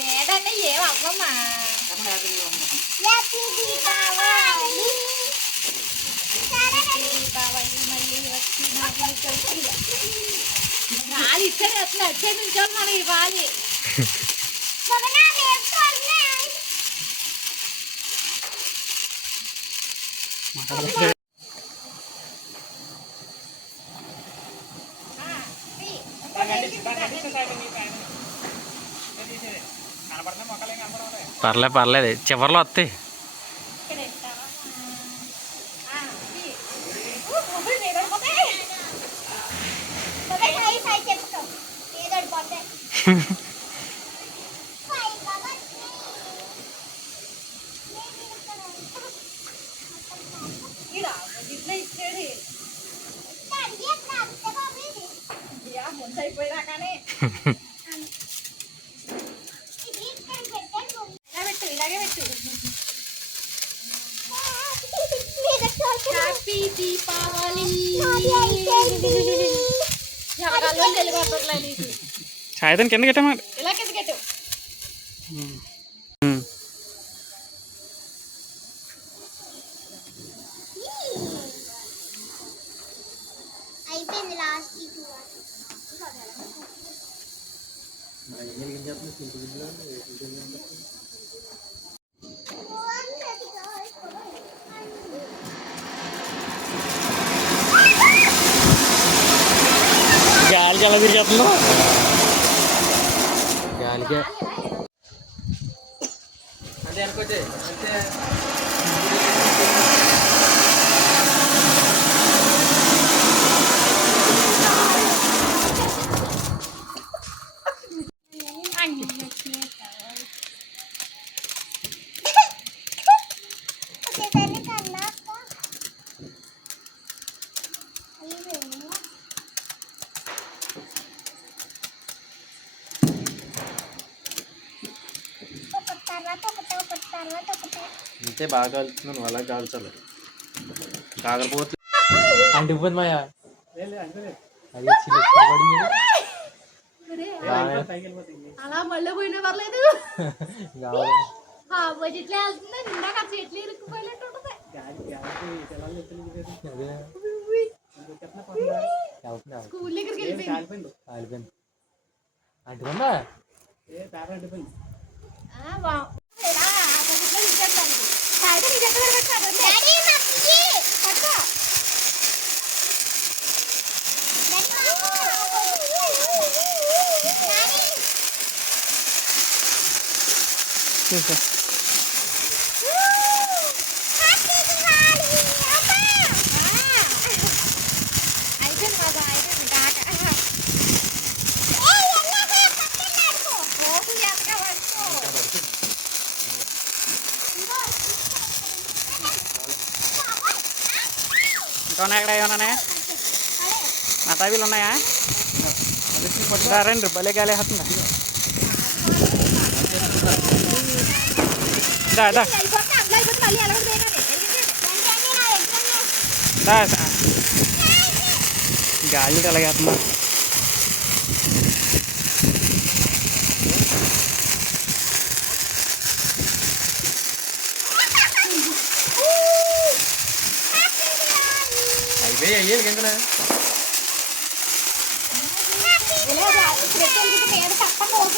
మేడంటే ఏం అవ్వమ్మా. దీపావళి మళ్ళీ వచ్చి గాలి ఇచ్చారు అట్లా వచ్చే నుంచి మనకి ఇవ్వాలి. పర్లేదు చివర్లో వస్తాయి. అయిపోయినాకనే ఇలాగే పెట్టు. హ్యాపీ దీపావళి. సాయంత్రం కింద కట్టమా ఇలా కింద కట్టు. అయిపోయింది లాస్ట్ గాలికి ఎలా తిరిగేస్తుందో గాలికి అంటే అనుకోతే అంటే అంతే బాగా కాలుతున్నావు. నువ్వు అలా కాల్చాలి. కాకపోతే అంటిపోతుంది మాయా. అలా మళ్ళీ పోయినా పర్లేదు. ఆపోజిట్లో వెళ్తుంది. ఇందాక ఆ చెట్లు ఇరుక్కుపోయినట్టు ఉంటుంది. స్కూల్ దగ్గరికి వెళ్ళిపోయింది. అంటుకుందా ఇంకా ఎక్కడ ఏమన్నా మతాబీలు ఉన్నాయా? రండి భలే గాలి వేస్తుందా. గాలి ఎలాగేస్తున్నా. అయ్యేది కిందనే తప్పకుండా